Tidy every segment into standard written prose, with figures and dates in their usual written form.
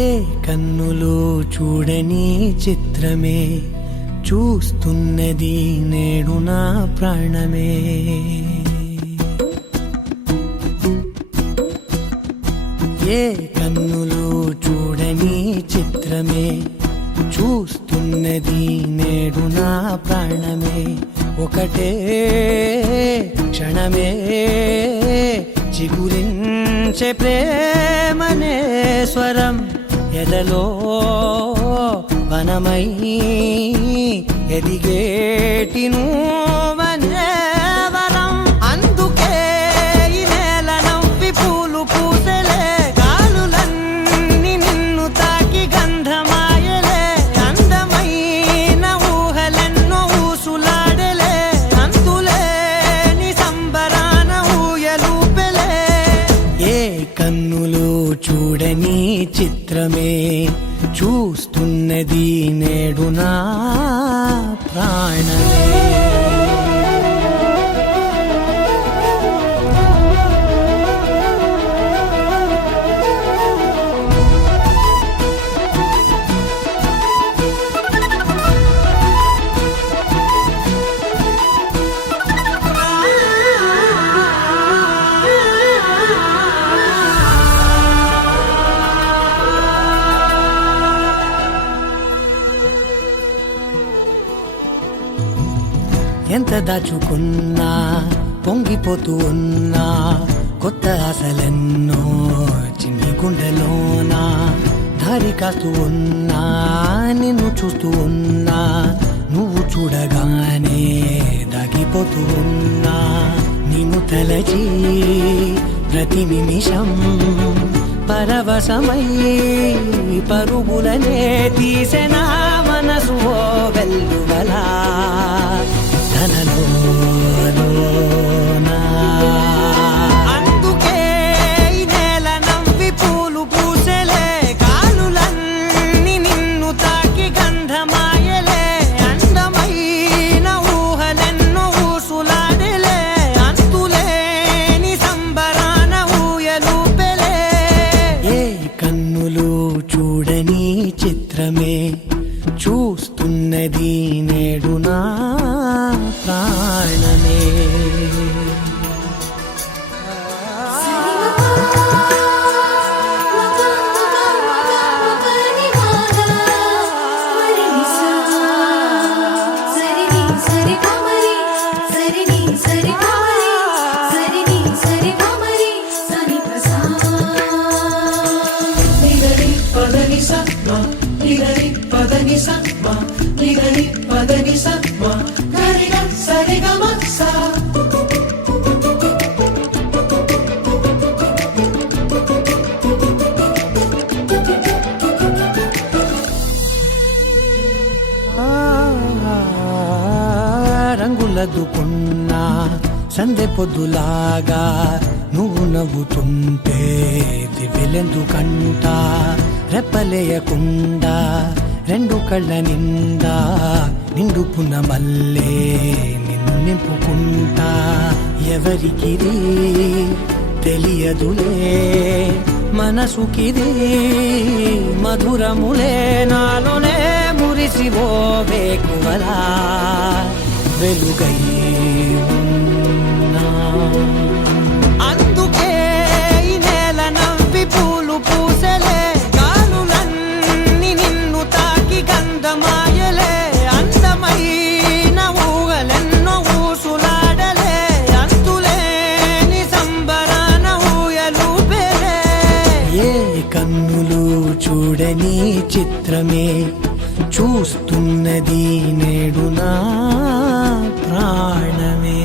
ఏ కన్నులు చూడని చిత్రమే చూస్తున్నది నేడు నా ప్రాణమే. ఏ కన్నులు చూడని చిత్రమే చూస్తున్నది నేడు నా ప్రాణమే. ఒకటే క్షణమే చిగురించే ప్రేమనే స్వరం ఎదలో వనమై ఎదిగేటి నువ్వనే వరం. అందుకే ఈ నేల నవ్వి పూలు పూసెలే, గాలులన్నీ నిన్ను తాకి గంధమాయలే. అందమైన ఊహలెన్నో ఊసులాడలే, అంతులేని సంబరాన ఊయలూపెలే. ఏ కన్నులు చూడని చిత్రమే చూస్తున్నది నేడు నా ప్రాణమే. ఎంత దాచుకున్నా పొంగిపోతూ ఉన్నా, కొత్త ఆశలెన్నో చిన్ని గుండెలోనా. దారి కాస్తూ ఉన్నా, నిన్ను చూస్తూ ఉన్నా, నువ్వు చూడగానే దాగిపోతూ ఉన్నా. నిన్ను తలచి ప్రతి నిమిషం పరవశమై పరుగులనే తీసెనా మనసు ఓ వెల్లువలా. అందుకే ఈ నేల నవ్వి పూలు పూసెలే, గాలులన్నీ నిన్ను తాకి గంధమాయలే. అందమైన ఊహలెన్నో ఊసులాడలే, అంతులేని సంబరాన ఊయలూపెలే. ఏ కన్నులు చూడని చిత్రమే చూస్తున్నది నేడు నా ప్రాణమే. రంగులదుకున్నా సందె పొద్దులాగా నువ్వు నవ్వుతుంటే దివ్వెలెందుకంట. రెప్పలేయకుండా రెండు కళ్ళ నిండా నిండుకున్న మల్లే నిన్ను నింపుకుంటా. ఎవరికిది తెలియదులే మనసుకిది మధురములే, నాలోనే మురిసివో వేకువలా వెలుగై ఉన్నా. అందుకే ఈ నేల నవ్వి పూలు పూసెలే, గాలులన్నీ నిన్ను తాకి గంధమాయలే. అందమైన ఊహలెన్నో ఊసులాడలే, అంతులేని సంబరాన ఊయలూపెలే. ఏ కన్నులు చూడని చిత్రమే చూస్తున్నది నేడు నా ప్రాణమే.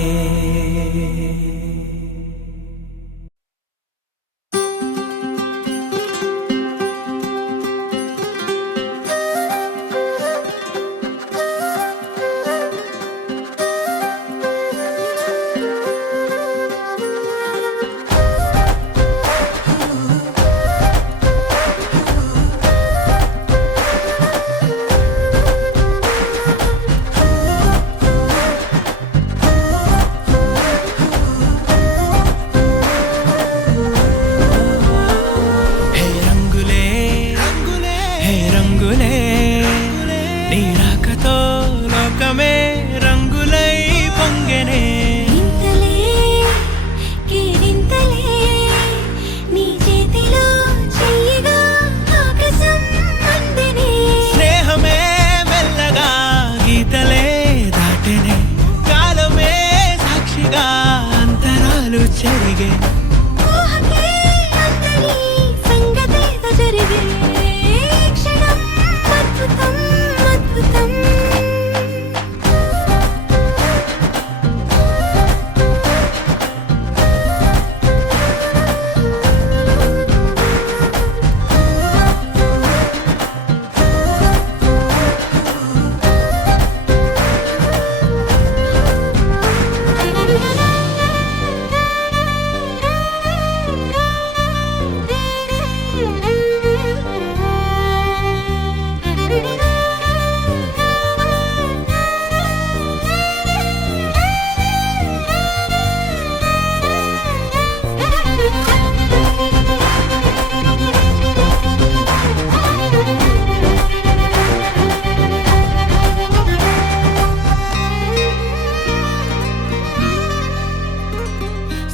చెరిగే ఊహకే అందని సంగతేదో జరిగే క్షణం అద్భుతం అద్భుతం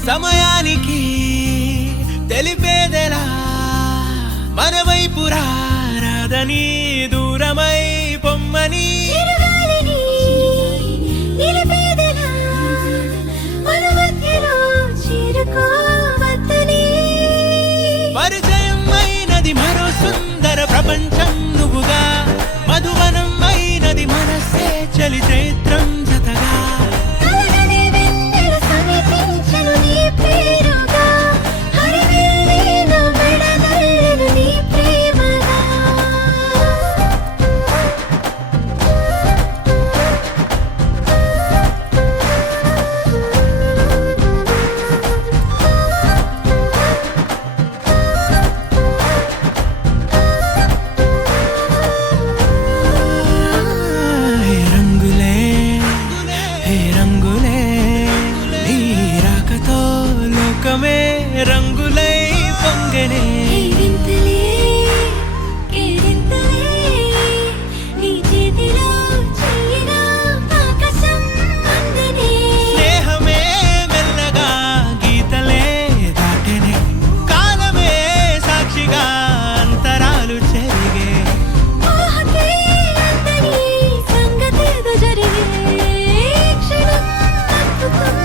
సమయానికి తెలిపేదెలా మన వైపు రాదని దూరమై పొమ్మని చిరుగాలిని నిలిపేదెలా మన మధ్యలో చేరుకోవద్దని పరిచయం అయినది మరో సుందర ప్రపంచం నువ్వుగా మధువనం అయినది మనసే చలి చైత్రం జతగా కలగని వెన్నెల సమీపించను నీ పేరుగా హరివెల్లి నా మెడనల్లను నీ ప్రేమగా హే రంగులే హే రంగులే నీ రాకతో లోకమే రంగులై పొంగనే వింతలే కేరింతలే నీ చేతిలో చెయ్యినా ఆకాశం అందనే స్నేహమే మెల్లగా గీతలే దాటెనే కాలమే సాక్షిగా అంతరాలు చెరిగే ఊహకే అందని సంగతేదో జరిగే క్షణం అద్భుతం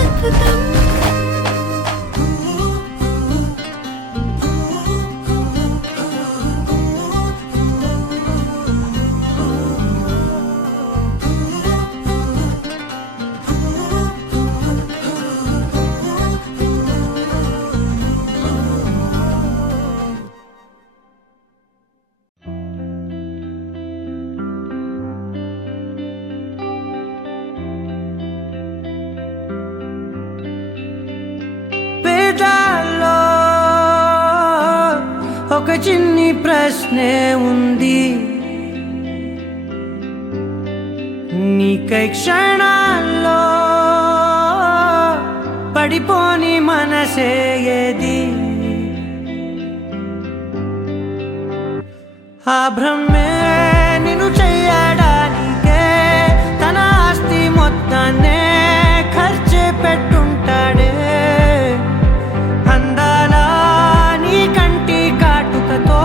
అద్భుతం పేదాల్లో ఒక చిన్ని ప్రశ్నే ఉంది నీకై క్షణాల్లో పడిపోని మనసే ఏది ఆ భ్రమే నిన్ను చెయ్యడానికే తన ఆస్తి మొత్తాన్నే ఖర్చే పెట్టుంటాడే అందాల నీ కంటి కాటుకతో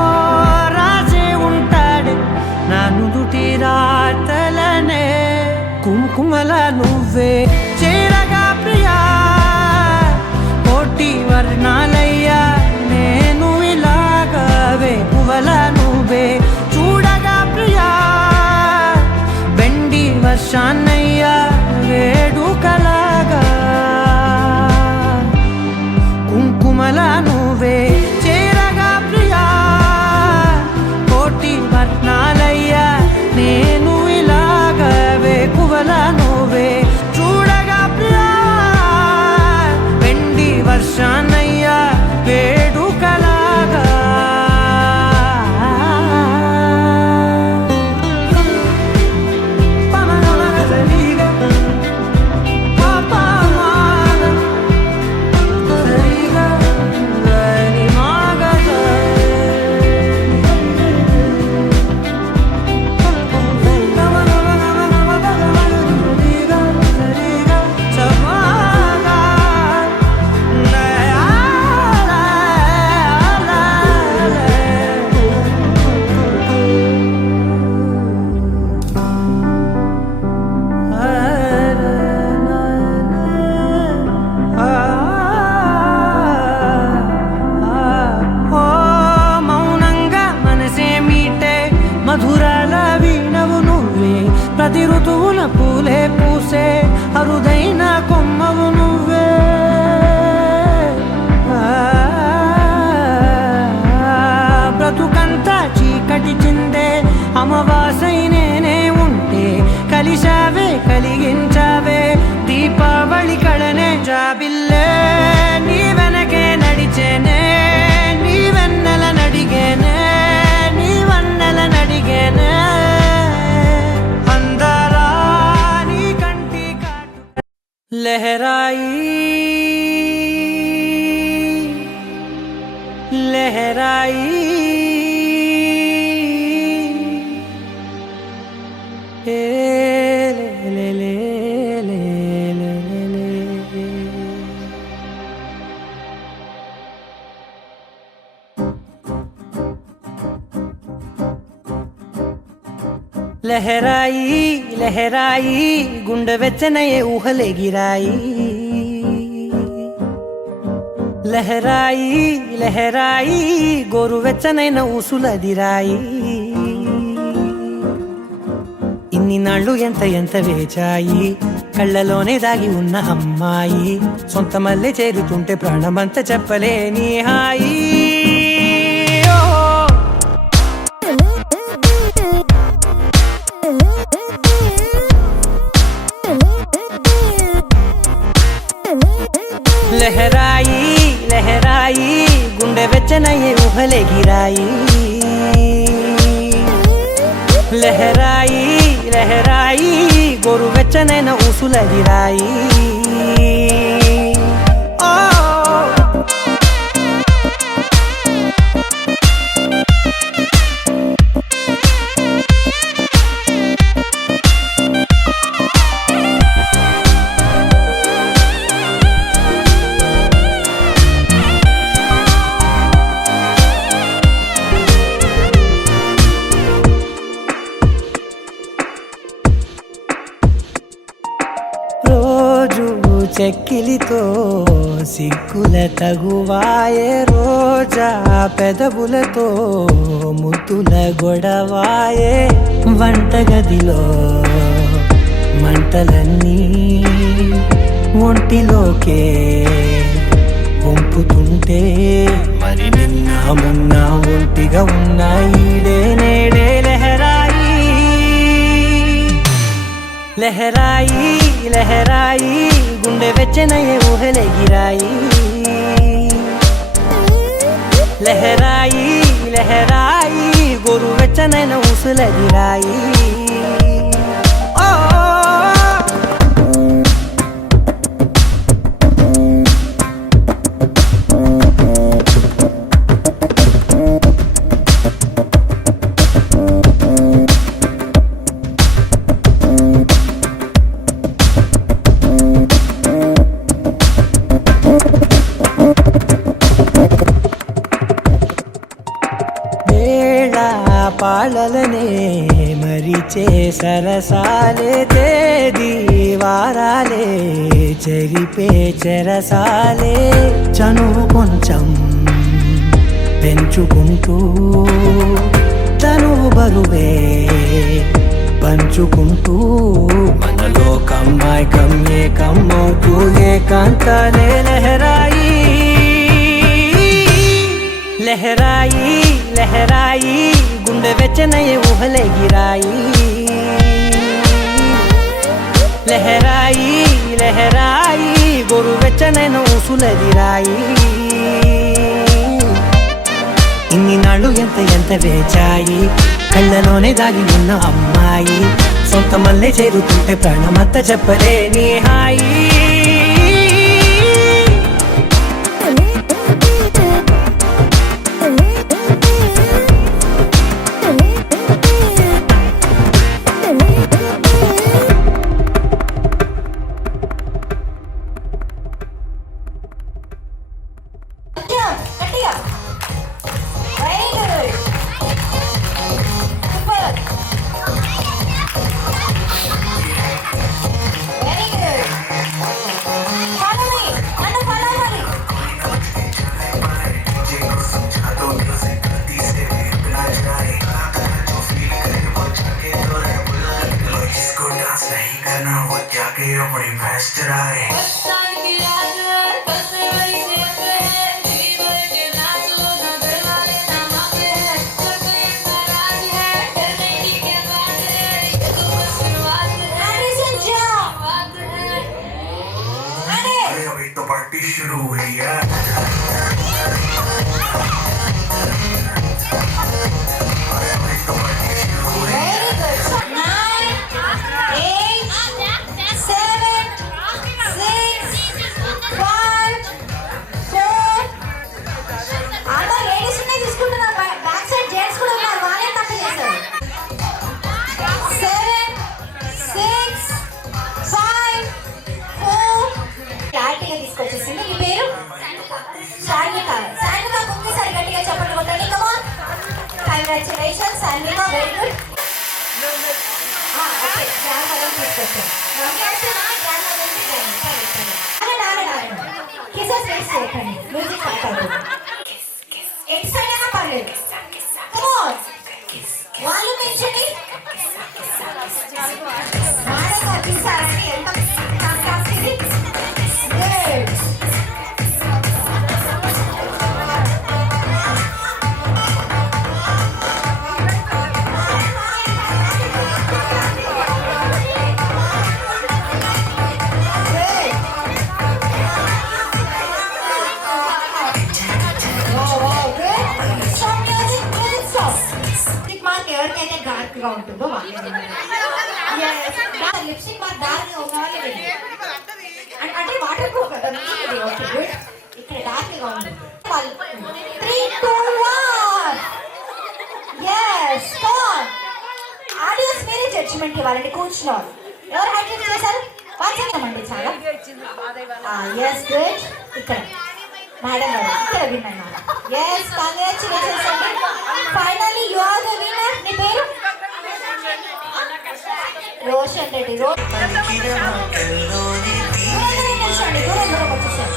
రాసే ఉంటాడే నా నుదుటి రాతలనే కుంకుమల నువ్వే చేరగా ప్రియా కోటి వర్ణాలయ్యా నేను ఇలాగవే పువ్వల నువ్వే చూడగా ప్రియా బెండి వర్షాన్నయ్యా వేడుకలాగా వెలిగించావే దీపావళి కళనే జాబిల్లే నీ వెనకే నడిచేనే నీ వెన్నెల నడిగేనే నీ వన్నెల నడిగేనే అందరా నీ కంటి కాటు లహరాయి लहराई ए ले ले ले ले ले ले लहराई लहराई गुंड వెచ్చనయే ఊహలే గిరాయి లహరాయి లహరాయి గోరువెచ్చనైన ఊసులదిరాయి ఇన్ని నాళ్ళు ఎంత ఎంత వేచాయి కళ్ళలోనే దాగి ఉన్న అమ్మాయి సొంత మల్లె చేరుతుంటే ప్రాణమంతా చెప్పలేని హాయి లహరాయి లహరాయి గుండె వెచ్చనయ్యే ఊహలే గిరాయి లహరాయి లహరాయి గోరు వెచ్చనైన ఊసులదిరాయి చెక్కిలితో సిగ్గుల తగువాయే రోజా పెదవులతో ముద్దుల గొడవాయే వంటగదిలో మంటలన్నీ ఒంటిలోకే వంపుతుంటే మరి నిన్న మొన్న ఒంటిగా ఉన్నాయి నేడే లహరాయి లహరాయి లహరాయి గుండె వెచ్చనయ్యే ఊహలే గిరాయి లహరాయి లహరాయి గోరు వెచ్చనైన ఊసులదిరాయి పాలలనే మరిచే సరసాలే తేదీ వారాలే చెరిపే చెరసాలే చనువు కొంచెం పెంచుకుంటూ తనువు బరువే పంచుకుంటూ మనలో కమ్మాయికం ఏకమవుతూ ఏకాంతాలే లహరాయి లహరాయి లహరాయి గుండె వెచ్చనయ్యే ఊహలే గిరాయి లహరాయి లహరాయి గోరు వెచ్చనైన ఊసులదిరాయి ఇన్ని నాళ్ళు ఎంత ఎంత వేచాయి కళ్ళలోనే దాగి ఉన్న అమ్మాయి సొంత మల్లె చేరుతుంటే ప్రాణమంతా చెప్పలేని హాయి Basta girar, basta siempre, vive que nazo. Party शुरू हुई है। Very good. So 9, 8, 7, 6, 5, 4. అందరూ లేడీస్ నే తీసుకుంటున్నారు. బ్యాక్ సైడ్ జెంట్స్ కూడా ఉన్నారు. వాళ్ళే తప్పు చేశారు. 7, 6, 5, 4. క్లారిటీగా తీసుకొచ్చేసింది. మీ పేరు సాన్విక. సాన్విక ఒక్కసారి గట్టిగా చెప్పండి కొట్టండి. Come on. Congratulations Sanvika. Very good. Okay grand mother తీసుకొచ్చాను. కిసెస్ వేస్ట్ చేయకండి. మ్యూజిక్ స్టార్ట్ అవుతుంది. ఎక్సైట్ అయినా పర్లేదు. Come on. వాళ్ళు పెంచండి. మాడగా తీసారండి. ఎంత ఇది గుడ్. ఎవరికైతే డార్క్ గా ఉంటుందో లిప్స్టిక్ మాకు డార్క్ గా ఉన్న వాళ్ళే అంటే వాటర్ ప్రూఫ్ కదా. Okay good. ఇక్కడ డార్క్ గా ఉంటుంది. 3, 2, 1. yes come on. ఆడియన్స్ మీరే జడ్జిమెంట్ ఇవ్వాలండి. కూర్చున్నారు. ఎవరు హైలైట్ చేశారు? వాచండి చాలా. yes good. ఇక్కడ మేడం గారు ఇక్కడ విన్ yes కంగ్రాచులేషన్స్ అండి. Finally you are the winner. మీ పేరు రోషన్ రెడ్డి. నిల్చోండి. దూరం దూరం వచ్చేసారు.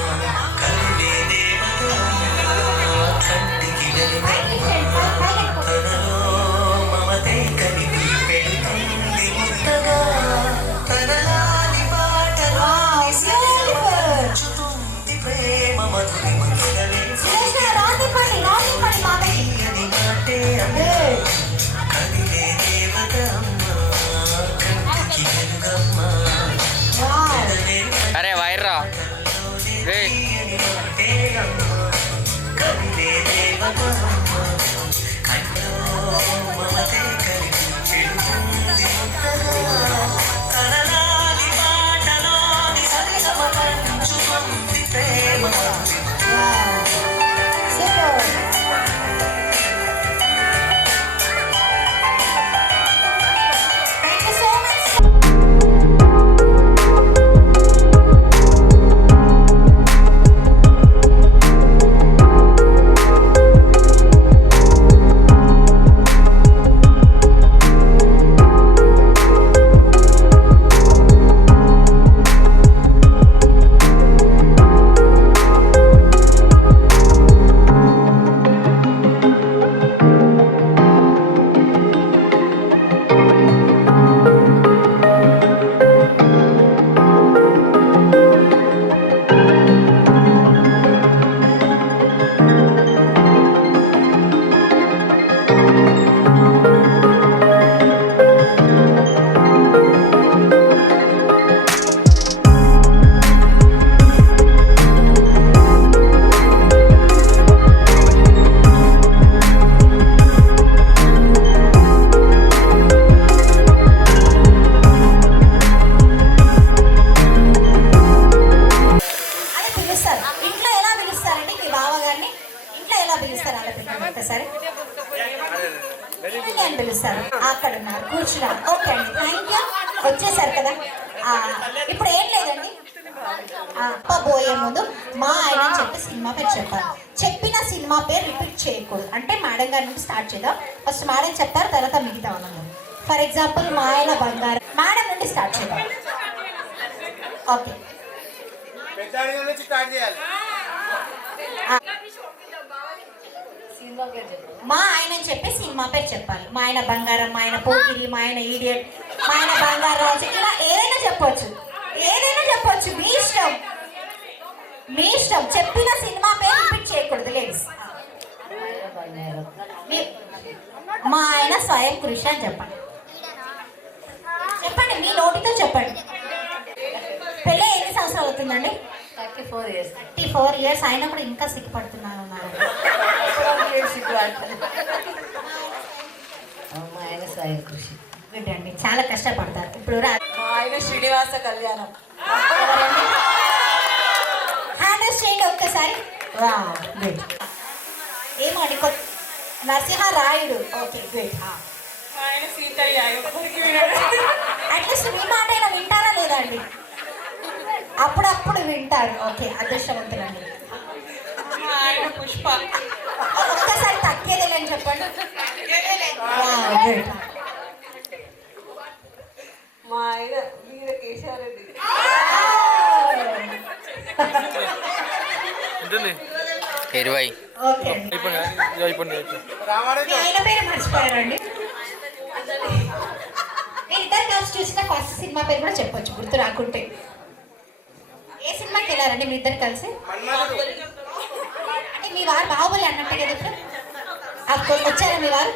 అరే వైర్రా రే పిలుస్తారు. అక్కడ ఉన్నారు, కూర్చున్నారు. ఓకే అండి, థ్యాంక్ యూ. వచ్చేసారు కదా. ఇప్పుడు ఏం లేదండి, పోయే ముందు మా ఆయన చెప్పి సినిమా పేరు చెప్పాలి. చెప్పిన సినిమా పేరు రిపీట్ చేయకూడదు. అంటే మేడం గారి నుండి స్టార్ట్ చేద్దాం. ఫస్ట్ మేడం చెప్తారు, తర్వాత మిగతా ఉన్నాము. ఫర్ ఎగ్జాంపుల్ మా ఆయన బంగారం, మేడం నుండి స్టార్ట్ చేద్దాం. ఓకే, మా ఆయన చెప్పి సినిమా పేరు చెప్పాలి. మా ఆయన బంగారం, మా ఆయన పోకిరి, మా ఆయన ఈడియట్, మా ఆయన బంగారం, ఇలా ఏదైనా చెప్పొచ్చు, ఏదైనా చెప్పొచ్చు, మీ ఇష్టం, మీ ఇష్టం. చెప్పిన సినిమా పేరు రిపీట్ చేయకూడదు లేడీస్. మా ఆయన స్వయం కృషి అని చెప్పండి. చెప్పండి, మీ నోటితో చెప్పండి. పెళ్ళి ఎన్ని సంవత్సరాలు అవుతుందండి? 34 years. 34 years ఆయన కూడా ఇంకా సిగ్గుపడుతున్నాను అన్నారు. మా ఆయన స్వయం కృషి. గుడ్ అండి, చాలా కష్టపడతారు. ఇప్పుడు మా ఆయన శ్రీనివాస కళ్యాణం. హ్యాండ్ చేయండి ఒక్కసారి. గుడ్. ఏమో అండి నరసింహరాయుడు. Okay good. ఆయన సీతయ్య. అట్లీస్ట్ మీ మాట అయినా వింటారా లేదా అండి? అప్పుడప్పుడు వింటారు. ఓకే, అదృష్టవంతులండి. ఆయన పుష్ప. ఒక్కసారి తగ్గేది అని చెప్పండి. గుడ్. మా ఆయన వీర కేశారెడ్డి. ఉంటుంది 20. ఓకే అండి. మీ ఆయన పేరు మర్చిపోయారండి. మీరు ఇద్దరు కలిసి చూసిన ఫస్ట్ సినిమా పేరు కూడా చెప్పొచ్చు గుర్తు రాకుంటే. ఏ సినిమాకి వెళ్ళారండి మీ ఇద్దరు కలిసి? అంటే మీ వారు బాహుబలి అన్నట్టు కదా ఇప్పుడు. వచ్చారా మీ వారు?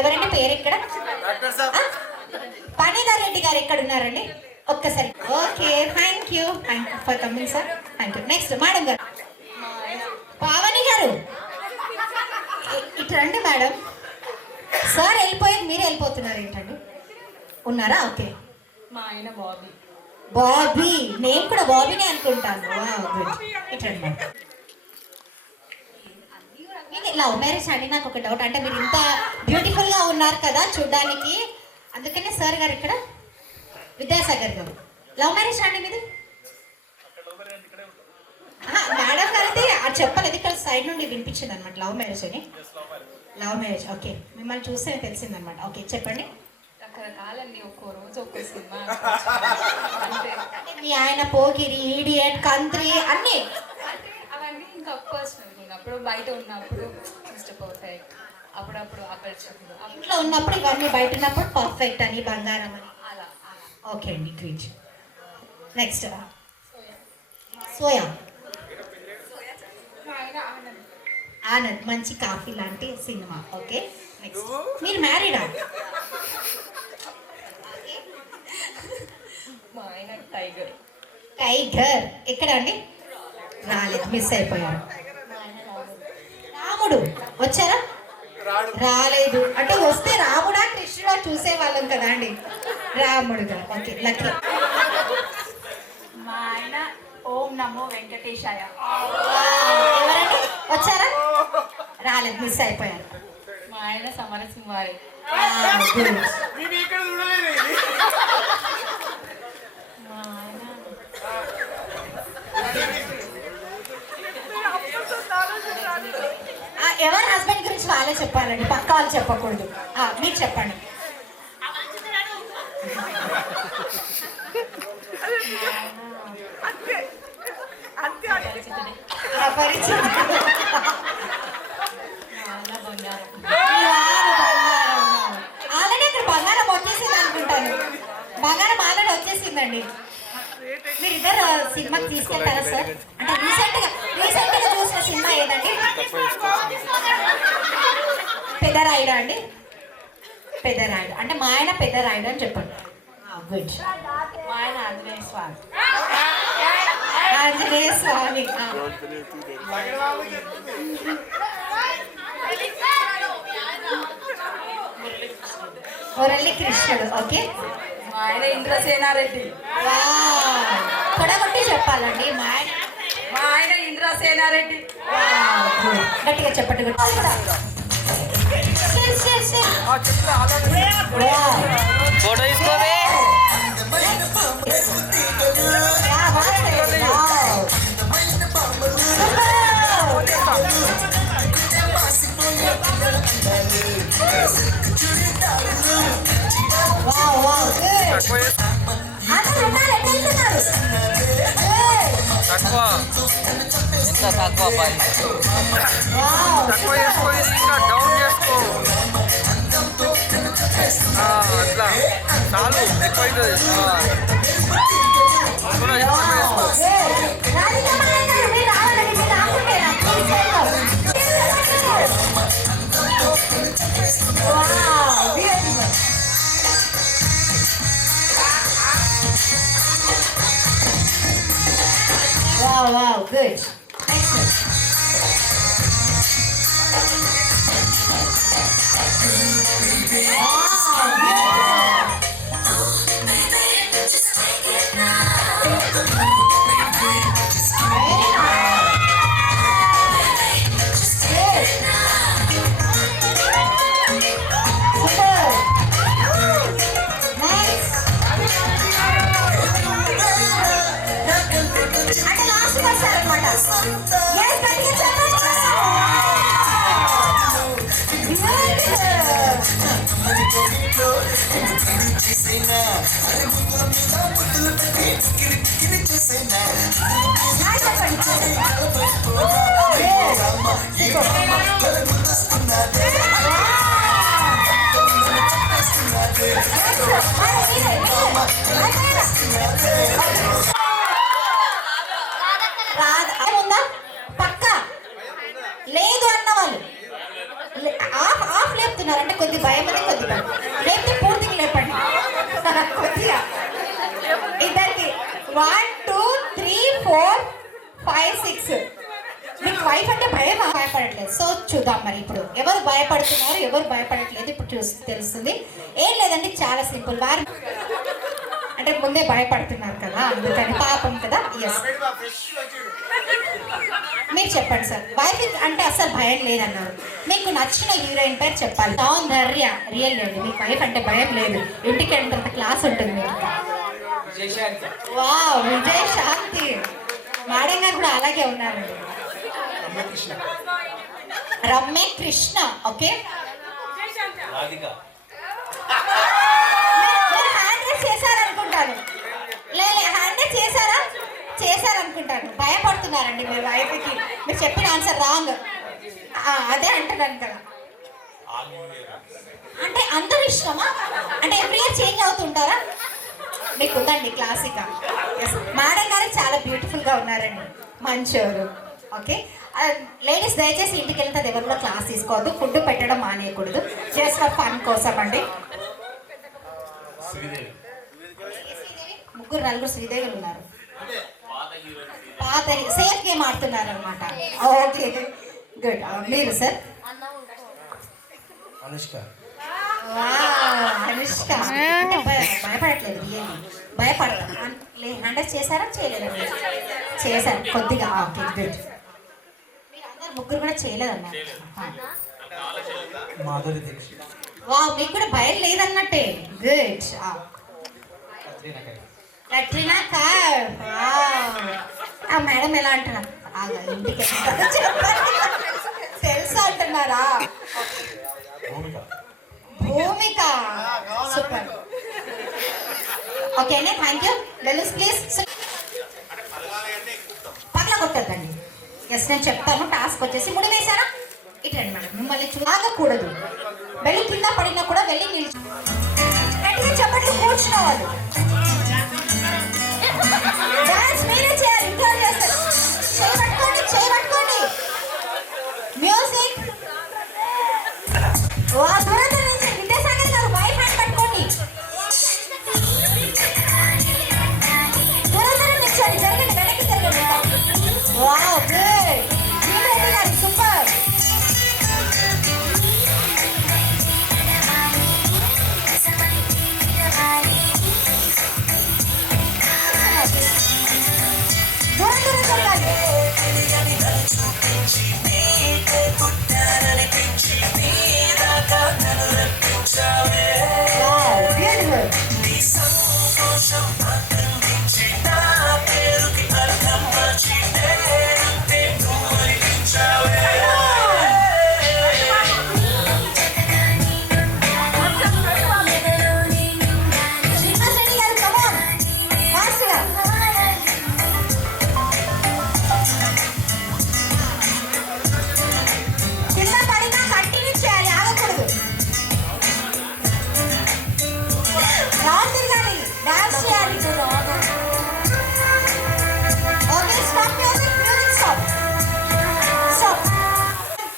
ఎవరండి పేరు ఇక్కడ? పణిధర్ రెడ్డి గారు ఎక్కడ ఉన్నారండి? ఒక్కసారి. Okay, thank you for coming sir. Thank you. Next madam గారు. పావని గారు ఇటు రండి మేడం. సార్ వెళ్ళిపోయారు, మీరే వెళ్ళిపోతున్నారు ఏంటండి? ఉన్నారా? ఓకే. మా ఆయన బాబీ. బాబీ, నేను కూడా బాబీనే అనుకుంటాను. గుడ్. ఇటు రండి మేడం. మీది లవ్ మ్యారేజ్ అండి? నాకు ఒక డౌట్. అంటే మీరు ఇంత బ్యూటిఫుల్ గా ఉన్నారు కదా చూడడానికి, అందుకనే సార్ గారు ఇక్కడ విద్యాసాగర్ గారు. లవ్ మ్యారేజ్ అండి మీది? మేడం గారిది అది చెప్పలేదు, ఇక్కడ సైడ్ నుండి వినిపించింది అనమాట. లవ్ మ్యారేజ్ అని. Love marriage. ఓకే, మిమ్మల్ని చూస్తే తెలిసింది అనమాట. ఓకే, చెప్పండి. రకరకాలన్నీ ఒక్కో రోజు ఒక్కో సినిమా. అంతే. మీ ఆయన పోగిరి, ఈడియట్, కంత్రి అన్నీ అవన్నీ ఇంకా పర్సనల్. అప్పుడు బయట ఉన్నప్పుడు ఇష్టపోతాయి, అప్పుడప్పుడు ఆకర్షకులు. ఇంట్లో ఉన్నప్పుడు ఇవన్నీ, బయట ఉన్నప్పుడు పర్ఫెక్ట్ అని, బంగారం అని. అలా. ఓకే అండి, గ్రేట్. Next soya. ఆనంద్, మంచి కాఫీ లాంటి సినిమా. ఓకే, నెక్స్ట్ మీరు మ్యారీడా? మా ఆయన టైగర్. టైగర్ ఎక్కడ అండి? రాలేదు, మిస్ అయిపోయారు. రాముడు వచ్చారా? రాలేదు. అంటే వస్తే రాముడా కృష్ణుడా చూసేవాళ్ళం కదా అండి. రాముడుగా. Okay, lucky. మా ఆయన ఓం నమో వెంకటేశాయ. ఎవరండి వచ్చారా? రాలేదు, మిస్ అయిపోయారు. మా ఆయన సమరసింహారి. గుడ్. మా ఆయన ఎవరి హస్బెండ్ గురించి వాళ్ళే చెప్పాలండి, పక్క వాళ్ళు చెప్పకూడదు. మీరు చెప్పండి. ఆల్రెడీ ఇక్కడ బంగారం వచ్చేసింది అనుకుంటాను. బంగారం ఆల్రెడీ వచ్చేసిందండి. మీరిద్దరు సినిమాకి తీసుకెళ్తారా సార్? అంటే రీసెంట్ గా చూసిన సినిమా ఏదండి? పెద్దరాయుడు అండి. పెద్దరాయుడు అంటే మా ఆయన పెద్దరాయుడు అని చెప్పండి. గుడ్. మా ఆయన ఆంజనేయ స్వామి. ఆంజనేయ స్వామి. మురళీ కృష్ణుడు. ఓకే. మా ఆయన ఇంద్రసేనారెడ్డి. కొడగొట్టి చెప్పాలండి. మా ఆయన ఇంద్రసేనారెడ్డి. గట్టిగా చెప్పండి. ఫోటో తీసుకోవే. తక్కువ ఎంత తక్కువ పని తక్కువ చేసుకో, ఇది ఇంకా డౌన్ చేసుకో. అట్లా చాలు, ఎక్కువ అవుతుంది. గుడ్. అంటే లాస్ట్ వస్తారు అనమాట. ఉందా పక్క లేదు అన్న వాళ్ళు ఆఫ్ లేపుతున్నారు అంటే కొద్ది భయం అని కొద్ది భయం లేపితే పూర్తిగా లేపండి కొద్దిగా ఇద్దరికి 1 2 3 4 5 6 మీకు వైఫ్ అంటే భయం భయపడట్లేదు. సో చూద్దాం మరి ఇప్పుడు ఎవరు భయపడుతున్నారు ఎవరు భయపడట్లేదు ఇప్పుడు తెలుస్తుంది. ఏం లేదండి చాలా సింపుల్. వారు అంటే ముందే భయపడుతున్నారు కదా అందుకని పాపం కదా. ఎస్ మీరు చెప్పండి సార్. వైఫ్ అంటే అసలు భయం లేదన్నారు. మీకు నచ్చిన హీరోయిన్ పేరు చెప్పాలి. సౌందర్య రియల్ లేదు. మీకు వైఫ్ అంటే భయం లేదు. ఇంటికి వెళ్ళినంత క్లాస్ ఉంటుంది మీకు. వావ్ విజయ్ శాంతి మేడం గారు కూడా అలాగే ఉన్నారండి. రమ్య కృష్ణ ఓకే. మీరు హ్యాండ్ రైస్ చేశారనుకుంటాను. హ్యాండ్ రైస్ చేశారనుకుంటాను. భయపడుతున్నారండి మీరు వైఫ్కి. మీరు చెప్పిన ఆన్సర్ రాంగ్. అదే అంటున్నాను కదా. అంటే అందరూ ఇష్టమా? అంటే ఎవ్రీ ఇయర్ చేంజ్ అవుతుంటారా? మీకు ఉందండి క్లాసిక్. మేడం గారు చాలా బ్యూటిఫుల్గా ఉన్నారండి. మంచోరు ఓకే. లేడీస్ దయచేసి ఇంటికి వెళ్తే ఎవరిలో క్లాస్ తీసుకోవద్దు. ఫుడ్ పెట్టడం మానేయకూడదు. జస్ట్ ఫర్ ఫన్ కోసం అండి. ముగ్గురు నలుగురు శ్రీదేవులు ఉన్నారు. పాత సేఫ్ గేమ్ ఆడుతున్నారు అనమాట. Okay good. మీరు సార్? అనుష్క. భయపడట్లేదు. భయపడతాను. హండ్రెడ్ చేశారా చేయలేదండి? చేశారు కొద్దిగా. Okay good. మీరు అందరు ముగ్గురు కూడా చేయలేదన్నమాట. వా మీకు కూడా భయం లేదన్నట్టే. గుడ్. కట్రీనా కైఫ్. ఆ మేడం ఎలా అంటున్నారు? ఇంటికి తెలుసా అంటున్నారా? భూమిక సూపర్. ఓకేనే థ్యాంక్ యూ. Balloons please. పగల కొట్టద్దండి. ఎస్ నేను చెప్తాను. టాస్క్ వచ్చేసి ముడి వేసారా ఇటు రండి మేడం. మిమ్మల్ని ఆగకూడదు. వెళ్ళి కింద పడినా కూడా వెళ్ళి నిలిచి గట్టిగా చెప్పట్లు కూర్చున్న వాళ్ళు డాన్స్ మీరే చేయాలి. ఇంట్లో చేస్తారు. చేయబట్టుకోండి. మ్యూజిక్. దూరంగా నుంచి విద్యాసాగర్ గారు వైఫ్ హ్యాండ్ పట్టుకోండి. దూరంగా నిల్చోండి. జరగండి వెనక్కి జరగండి. Wow good. శ్రీదేవి గారు సూపర్. దూరం జరగాలి.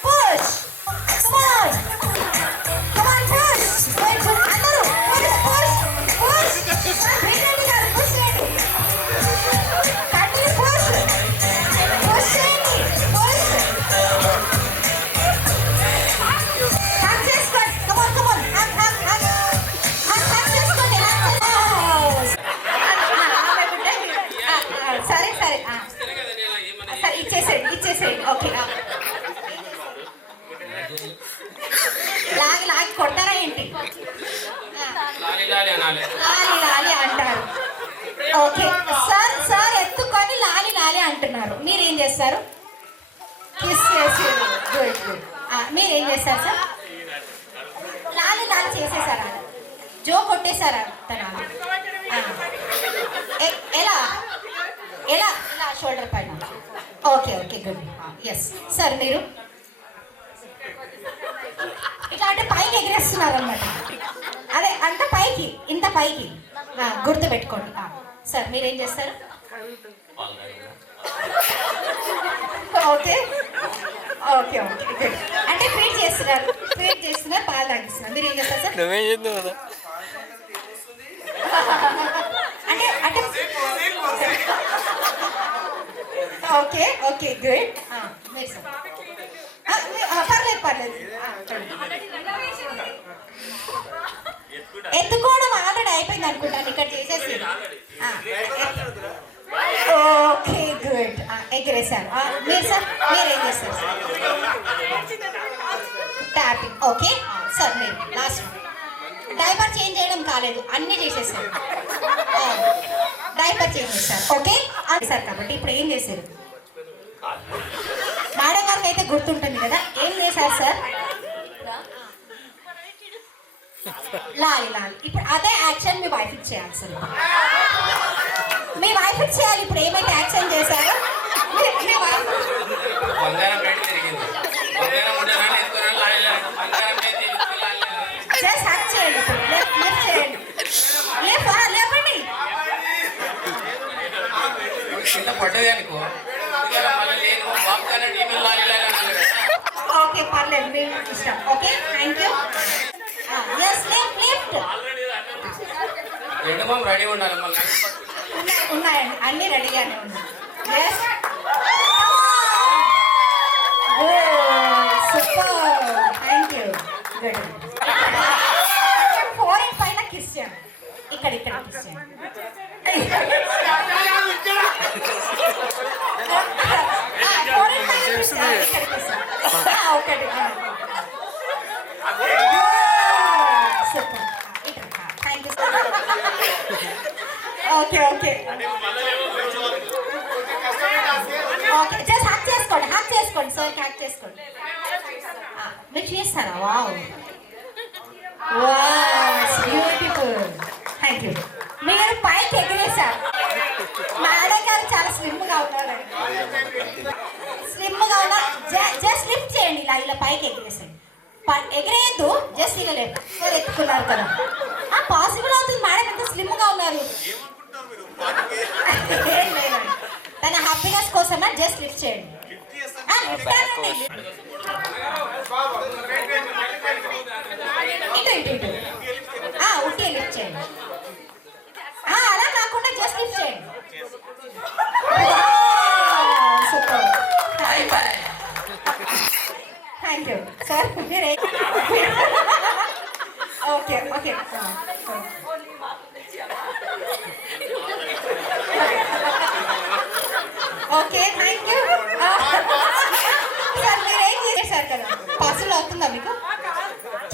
Push. చేస్తారు? కిస్ చేసారు. Good good. మీరు ఏం చేస్తారు సార్? లాలి లాలి చేసేసారా? జో కొట్టేశారా తన? ఎలా ఎలా ఇలా షోల్డర్ పైన. Okay okay good. Yes sir మీరు ఇట్లా అంటే పైకి ఎగిరేస్తున్నారు అనమాట. అదే అంత పైకి ఇంత పైకి గుర్తు పెట్టుకోండి. సార్ మీరేం చేస్తారు? Okay okay okay good. అంటే ఫీడ్ చేస్తున్నారు పాలు తాగిస్తున్నారు. మీరు ఏం చేస్తారు సార్? నువ్వేం చేద్దావు కదా అంటే అంటే ఓకే ఓకే గుడ్. మీరు సార్ పర్లేదు పర్లేదు. ఎత్తుకోవడం ఆల్రెడీ అయిపోయింది అనుకుంటాను ఇక్కడ చేసేసి. Okay good. ఎగిరేసారు. మీరు సార్ మీరేం చేస్తారు సార్? ట్యాపింగ్. ఓకే సార్ మీరు లాస్ట్ డైపర్ చేంజ్ చేయడం కాలేదు, అన్నీ చేసేసారు. డైపర్ చేంజ్ చేస్తారు. Okay sir. కాబట్టి ఇప్పుడు ఏం చేశారు? మేడం గారికి అయితే గుర్తుంటుంది కదా, ఏం చేశారు సార్? లాలి లాలి. ఇప్పుడు అదే యాక్షన్ మీ వైఫ్కి చేయాలి సార్. మీ వైఫ్కి చేయాలి. ఇప్పుడు ఏమైతే యాక్షన్ చేశారో మీ వైఫ్ జస్ట్ యాక్ట్ చేయండి. లిఫ్ట్ చేయండి. లేపండి. పడ్డది అనుకో ఓకే పర్లేదు మీ ఇష్టం. Okay thank you. Yes lift ready ఉండాలి మళ్ళీ ఉన్నాయండి, అన్నీ రెడీగానే ఉన్నాయి. Yes super thank you good. Forehead పైన కిస్ చేయండి. ఇక్కడ కిస్ చేయండి. ఫోరెన్ పైన కిస్ చేయండి. ఇక్కడ కిస్ ఒకటి. Super. Thank you sir. Okay okay okay just hack చేసుకోండి సార్. హ్యాక్ చేసుకోండి. మీరు చేస్తారా? Wow beautiful. Thank you. మీరు పైకి ఎగిరేశారు. మేడం గారు చాలా స్లిమ్గా ఉన్నారండి. స్లిమ్గా ఉన్నా జస్ట్ లిఫ్ట్ చేయండి. ఇలా పైకి ఎగిరేసండి. ఎగిరేయద్దు, జస్ట్ ఇలా లేదు ఎత్తుకున్నారు కదా. పాసిబుల్ అవుతుంది మేడం, ఎంత స్లిమ్గా ఉన్నారు. ఏం లేదండి, తన హ్యాపీనెస్ కోసమే జస్ట్ లిఫ్ట్ చేయండి. లిఫ్ట్ అనండి. ఇటు ఉట్టి లిఫ్ట్ చేయండి. అలా కాకుండా జస్ట్ లిఫ్ట్ చేయండి. సూపర్. Thank you sir. మీరే okay okay okay thank you sir. మీరు ఏం చేశారు కదా, పాసిబుల్ అవుతుందా మీకు?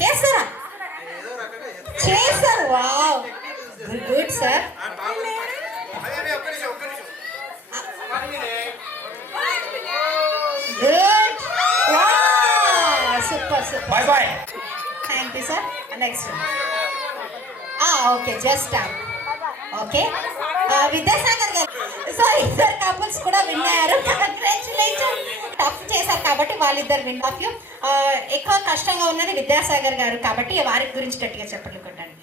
చేస్తారా? చేస్తారు. Wow good sir. Good. Super super. Bye bye. Thank you sir. Next okay just stop. Okay Vidyasagar garu. So ఇద్దరు కపుల్స్ కూడా విన్నారు. కంగ్రాచులేషన్. టఫ్ చేశారు కాబట్టి వాళ్ళిద్దరు విన్ ఆఫ్ యూ. ఎక్కువ కష్టంగా ఉన్నది విద్యాసాగర్ గారు కాబట్టి వారి గురించి గట్టిగా చెప్పట్లు కొట్టండి.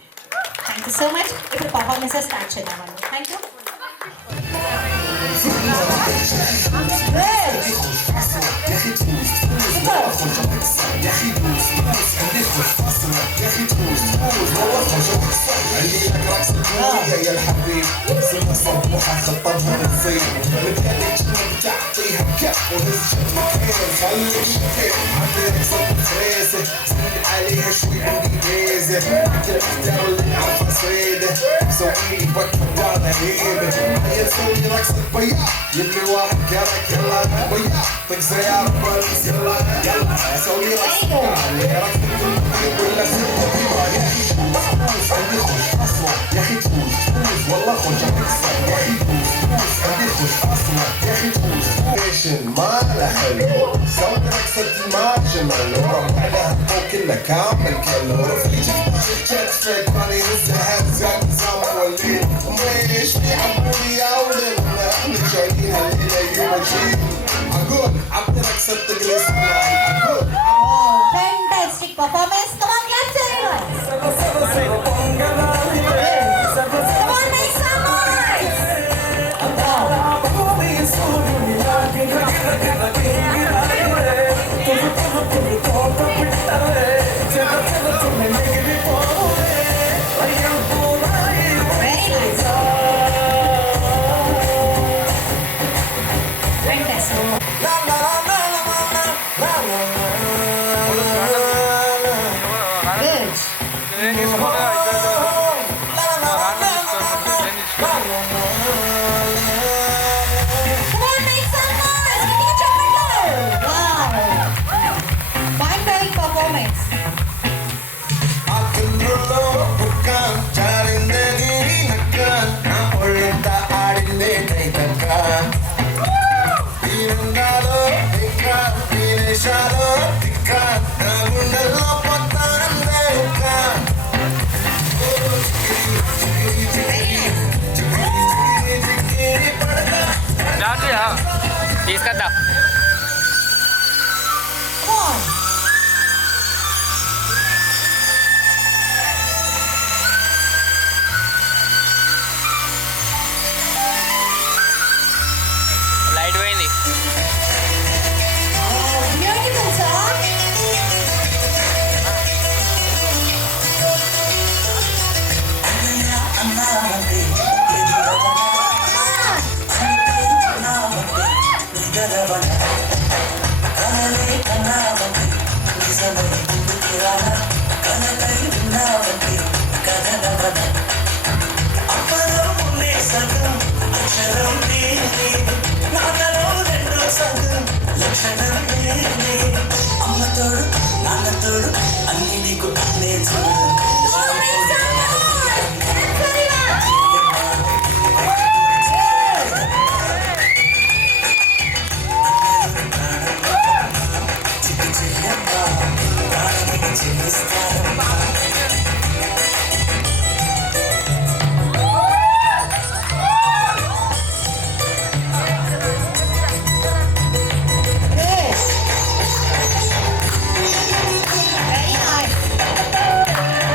Thank you so much. ఇప్పుడు పర్ఫార్మెన్సెస్ స్టార్ట్ చేద్దామండి. Thank you. يا الحبيب صرنا صبوحة خطبها بالصيف متهدي جنة بتعطيها كف وهز مكان خلي الشكل عندك صب فريسة زيد عليها شوي عندي ميزة انت المحتوى اللي نعرفها صيدة سويلي بكر على هيبة هيا سوي رقصة بياض يلي واحد كرك يلا بياض طق سيارة بلس يلا يلا سوي رقصة عليه رقصة ولا ستة بيضاء محبوس عندي خوش أصلا يا أخي تفوز والله خوش عندك يا أخي تفوز بدي خش اصلا يا اخي تفوز ما لها حلو صوتك صرت مارجنال وربع لها فوق كلها كامل كله رفيجك كتفك ماني نزها زاد نظام وليد وميش في عبوري يا ولد احنا جايين هالليله يوم الجيل اقول عبدك صدق الاسماء اقول Oh, fantastic performance. Come on, clap to everyone. Come on, make some noise. Very nice. Fantastic. Good. Come on, make some noise. Give me a chocolate. Wow. Mind-blowing performance. అతనులో బుక్కం చారిందని Nakkan నా ఒళ్ళంత ఆడిందే కైతక్క ఈనంగాలో ఇక్క ఈనేశాలో తిక్క నా గుండెల్లో పొత్తానందే ఉక్క తీసుకొద్దా Come on. Light పోయింది Oh, beautiful song. Come on, make some noise. Dance very much. Good. Very nice.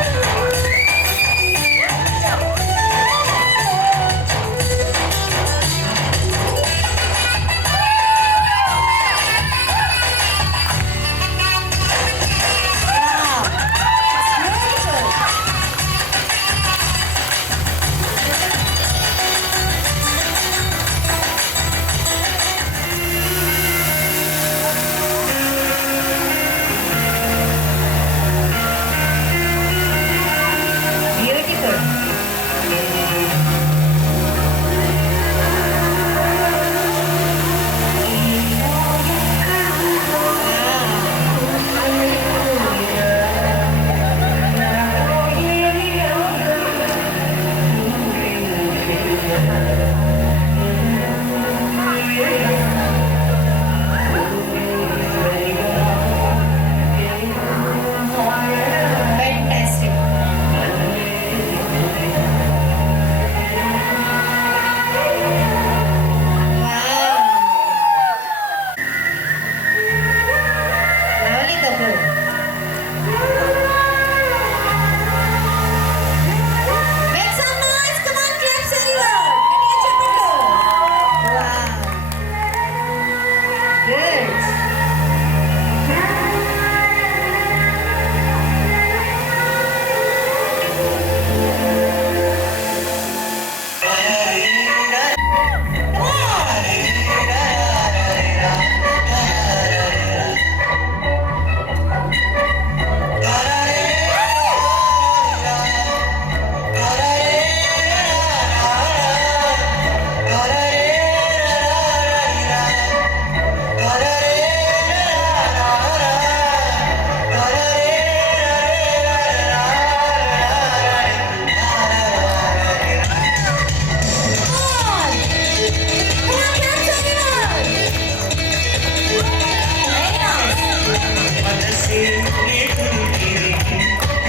ఎదురు తిరిగి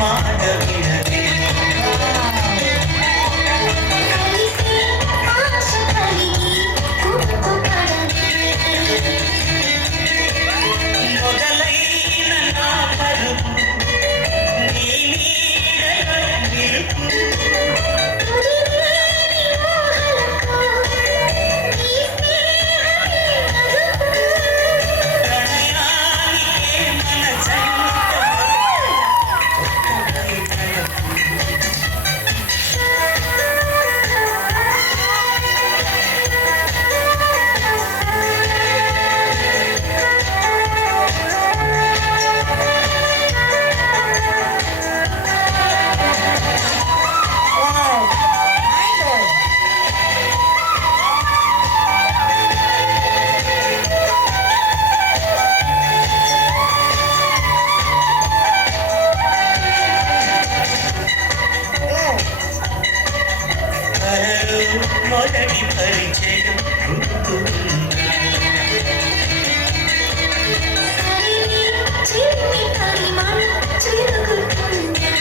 మాట వినదే కలిసి ఆశ కలిగి కుట్టుపడదే మొదలైన నా పరుపు నీ నీడలో నిలుపు తుదిలేని ఊహలకు నీ స్నేహమే అదుపు ప్రణయానికే మన జంట కలలో మొదటి పరిచయం గుర్తుందా హరిని చిన్ని పరిమళం చిలుకుతుందా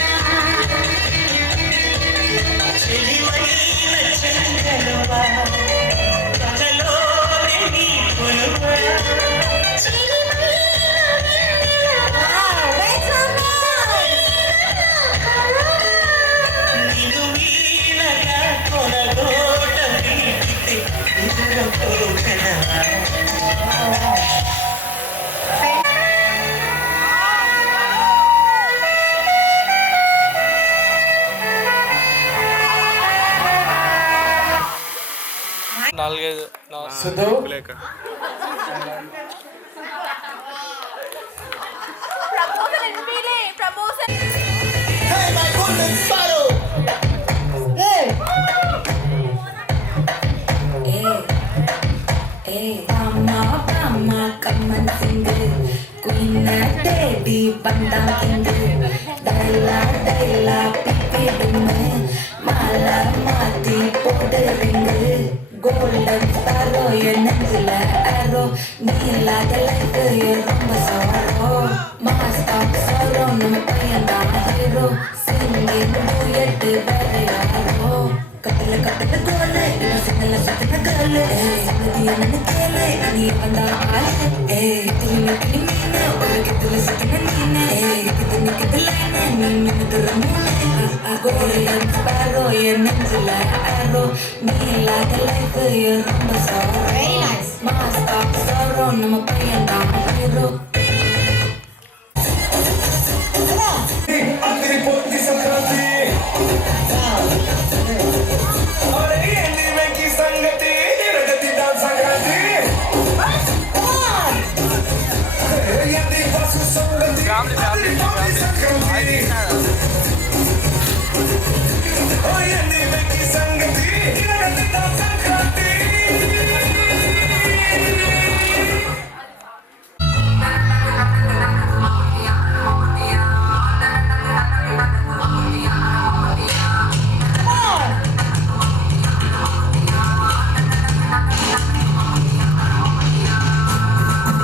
చెలివైన చెంగలువా కలలోనే నీ కొలువా నిలువీనగా కొనగోట వీటితే ఎదురపోగలవా నాలుగైదు లేక Hey, my golden sparrow. Golden sparrow, என் நெஞ்சில arrow நீ இல்லாத life ரொம்ப sorrow master sorrow நம்ம பையன்தான் hero singing duet வேற யாரோ கட்டல கட்டல கோலு இவன் சிங்கல சத்தன கல்லு சங்கதி என்னன்னு கேளு நீ வந்தா ஆளு கிளி கிளி மீனு ஒரு கித்துல சத்தன நீனு கித்து கித்து லைனு நீ மின்னுதுற மூணு Golden sparrow, என் நெஞ்சில arrow நீ இல்லாத life ரொம்ப sorrow Very nice. master sorrow நம்ம பையன்தான் hero Akhiri poti sakrati. Aure yendi menki sangati, niragati dan sakrati. Yendi vasu sangati, akhiri poti sakrati. Oh yendi menki sangati, niragati dan sakrati.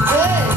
Hey,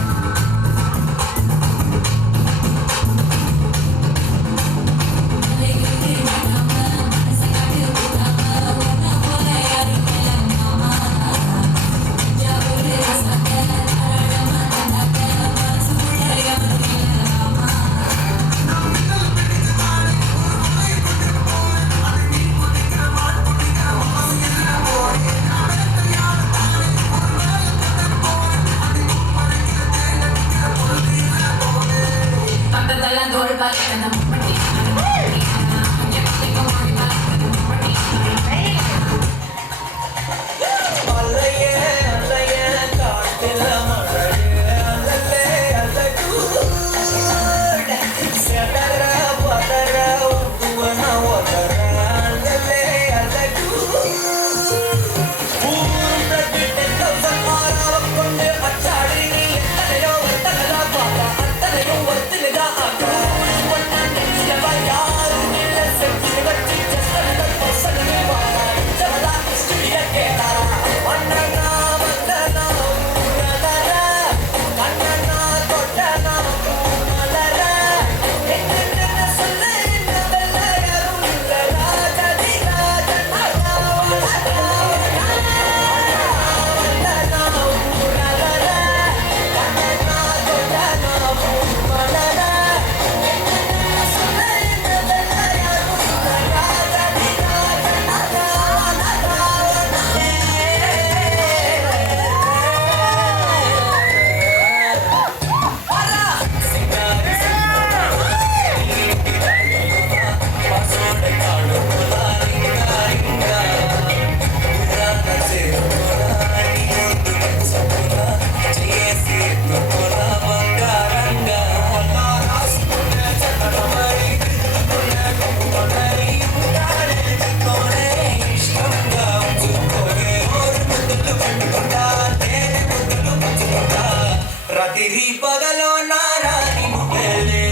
పగలో నారాని ముఖలే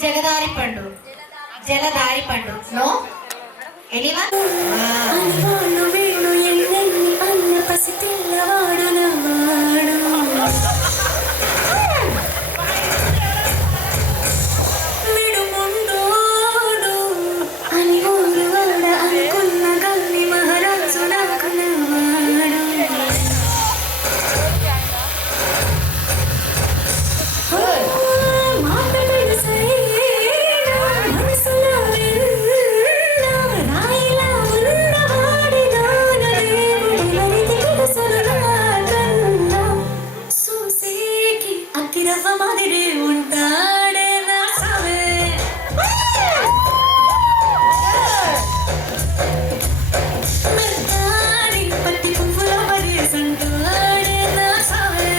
జగదారి పండు జలదారి పండు no anyone అనువాను Venu ఎన్నెన్ని అన్న పసి పిల్లవాడు నవ్వాడు విడుముండోడు అని ఊరువాడ అనుకున్న గల్లి మహారాజు నాకు నవ్వాడు మాట తెలిసైనా మనసులో విన్నా రాయిలా ఉన్నవాడిదాన దేవుడెవరికి తెలుసును నాకన్నా చూసేకి అతిరవ్వ మాదిరి ఉంటాడే నా సవే మెత్తాడి పత్తి పువ్వుల పరేసంటాడే నా సవే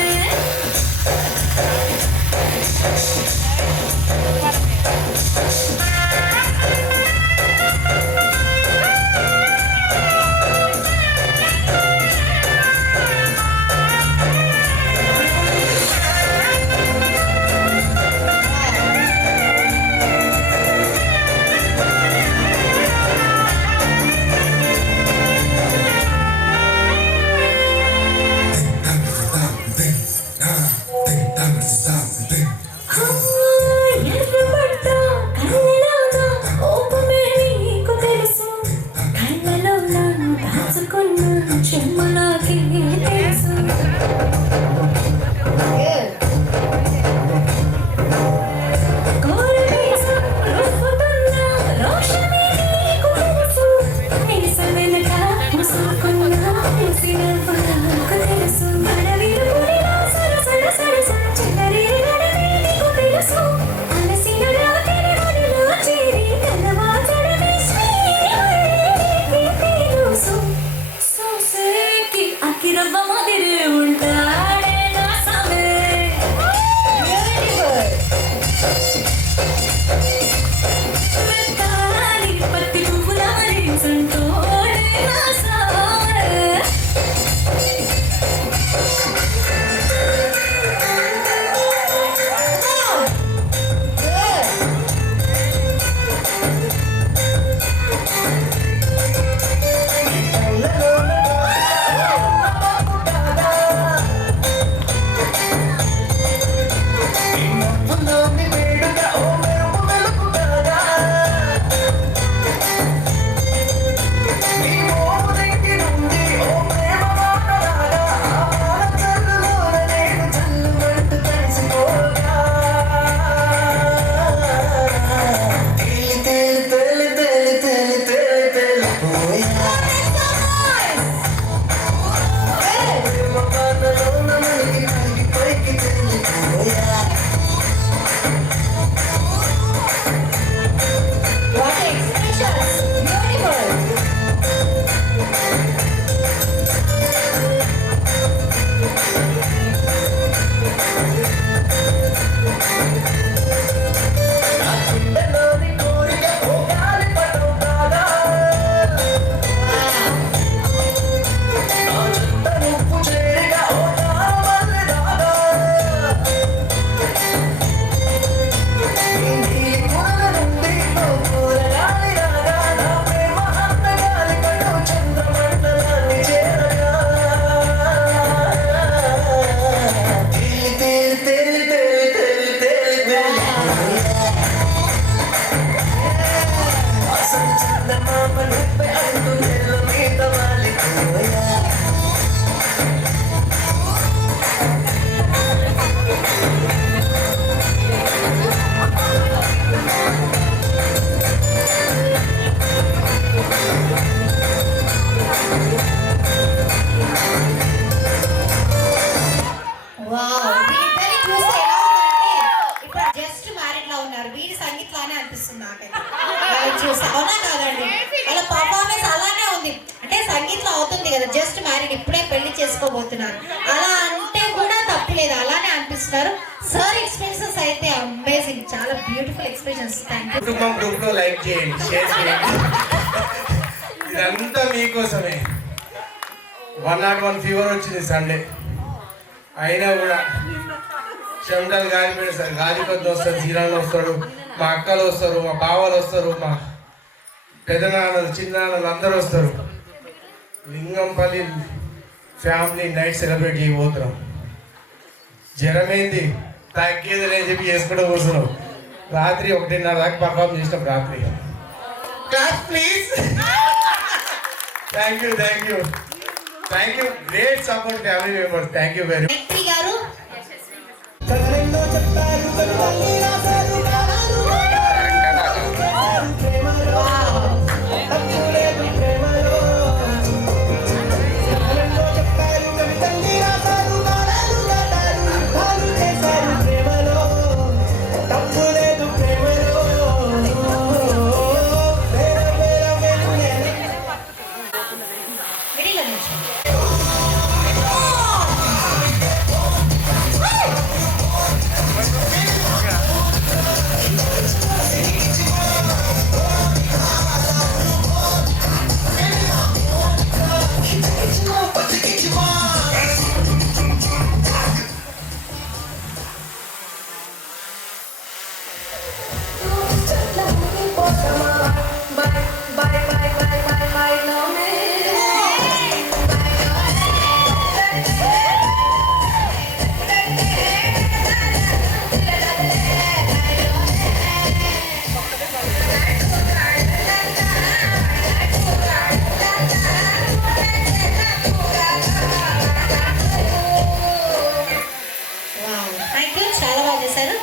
ఎర్రబడ్డ కళ్ళలోన కోపమే నీకు తెలుసు కళ్ళలో నన్ను దాచుకున్న చెమ్మలాగే తెలుసు కోరవేసం రువ్వుతున్న రోషమే నీకు తెలుసు నిస వెనక ముసుకున్న ముసినవ్వు నాకు తెలుసు అడవిలో పులిలా సరసర సరసర చిల్లరి నడవే నీకు తెలుసు అలసిన రాత్రి ఒడిలో చేరి కలవాచడమే శ్రీహరికి తెలుసు సోసేకి అకిరవ్వ మాదిరి ఉంటాడే నా సమే మెత్తాడి పత్తి పువ్వుల మరించంటోడే నా సమే సంగీతం అవుతుంది కదా, జస్ట్ మ్యారీడ్, ఇప్పుడే పెళ్లి చేసుకోబోతున్నారు, అలా అంటే కూడా తప్పులేదు, అలానే అనిపిస్తున్నారు. సార్ ఎక్స్ప్రెషన్స్ అయితే అమేజింగ్, చాలా బ్యూటిఫుల్ ఎక్స్ప్రెషన్స్. Thank you. కుటుంబం గ్రూప్ లో లైక్ చేయండి, షేర్ చేయండి. ఇదంతా మీకోసమే. 101 ఫీవర్ వచ్చింది సండే, అయినా కూడా చెమటలు గాలిపోయిన సార్, గాలి కొద్ది వస్తారు, శ్రీరాములు వస్తాడు, మా అక్కలు వస్తారు, మా బావలు వస్తారు, మా పెదనాన్నలు చిన్నాన్నలు అందరూ వస్తారు. లింగంపల్లి ఫ్యామిలీ నైట్ సెలబ్రేట్ చేయబోతున్నాం. జ్వరమైంది, తగ్గేది లేని చెప్పి చేసుకుంటూ కూర్చున్నాం. రాత్రి 1:30 దాకా పర్ఫార్మ్ చేసినాం. రాత్రి class please. Thank you, thank you, thank you. Great support family members. Thank you very much. గారు చాలా బాగా చేశారు.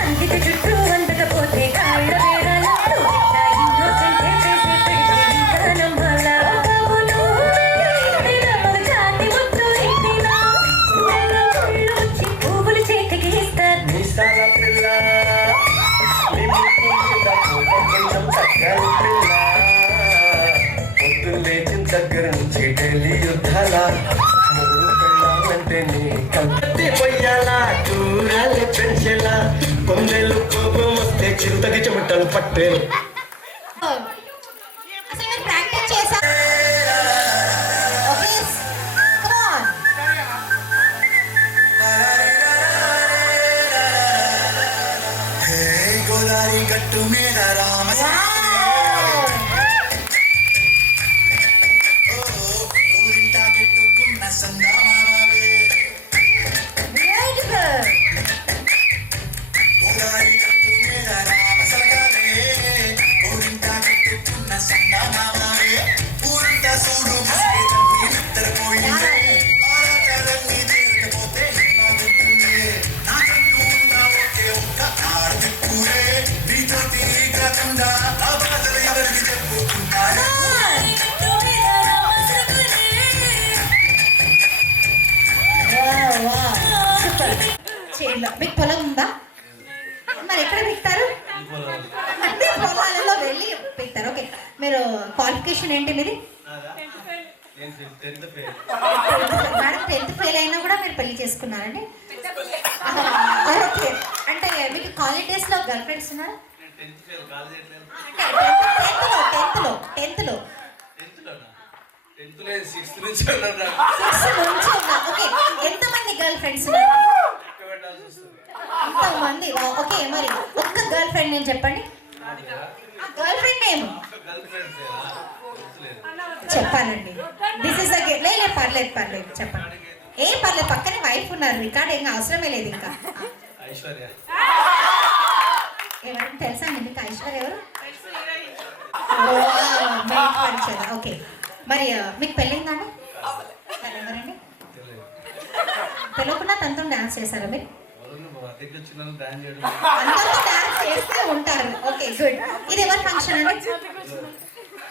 అంకిత చుట్టూ అందకపోతే కాళ్ళ వేరాల ఇన్నోసెంట్ చేసి పెడితే ఇంకా నమ్మాలా బాబు నువ్వు జాతి ముద్దు ఎత్తినా గుండెల్లో ముళ్ళు వచ్చి పువ్వులు చేతికి ఇస్తారు మీసాల పిల్ల నీ ముక్కు మీద కోపం కొంచెం తగ్గని పిల్ల పొద్దున్న లేచిన దగ్గర నుంచి ఢిల్లీ యుద్ధాల మూడు పెళ్ళాలంటే నీ కత్తి పొయ్యాలా చూడాలి పెంచేలా కొందెలు కోపం వస్తే చిరుతకి చెమటలు పట్టే అసలు మీరు ప్రాక్టీస్ చేశారు ఓకే కమ్ ఆన్ గోదారి గట్టు మీద రామ ఊరింటా పెట్టుకున్న సంగమావే బ్యూటిఫుల్ గోదారి గట్టు మీద రామ సలగావే ఊరింటా పెట్టుకున్న సంగమావే ఊరింటా చూడు నిద్రపోయిందే ఆరాటలన్నీ తీరకపోతే బాగుంటుంది నాకంటూ ఉన్న ఒకే ఒక్క ఆర్దిక్కురే నీతో తిరగకుండా ఆ బాధలు ఎవరికి చెప్పుకుంటారు చేయండి మీకు పొలం ఉందా మరి ఎక్కడ పెడతారు అంటే పొలాలలో వెళ్ళి పెడతారు ఓకే మీరు క్వాలిఫికేషన్ ఏంటి మీది మేడం 10th ఫెయిల్ అయినా కూడా మీరు పెళ్లి చేసుకున్నారండి ఓకే అంటే మీకు కాలేజ్ డేస్ లో గర్ల్ ఫ్రెండ్స్ ఉన్నారా టెన్త్ లో సిక్స్త్ నుంచి ఉన్నారు. ఓకే ఎంతమంది గర్ల్ ఫ్రెండ్స్ ఉన్నారు ఎంతమంది ఓకే మరి ఒక్క గర్ల్ ఫ్రెండ్ నేను చెప్పండి గర్ల్ ఫ్రెండ్ నేమ్ చెప్పాలండి దిస్ ఇస్ లే పర్లేదు చెప్పండి ఏం పర్లేదు పక్కనే వైఫ్ ఉన్నారు రికార్డ్ ఏం అవసరమే లేదు ఇంకా ఐశ్వర్య ఎవరైనా తెలుసా అండి మీకు ఐశ్వర్య ఎవరు ఓకే మరి మీకు పెళ్ళిందండి ఎవరండి తెలియకుండా తనతో డాన్స్ చేశారా మీరు అందరితో డాన్స్ చేస్తే ఉంటారు ఓకే గుడ్ ఇది ఎవరి ఫంక్షన్ అండి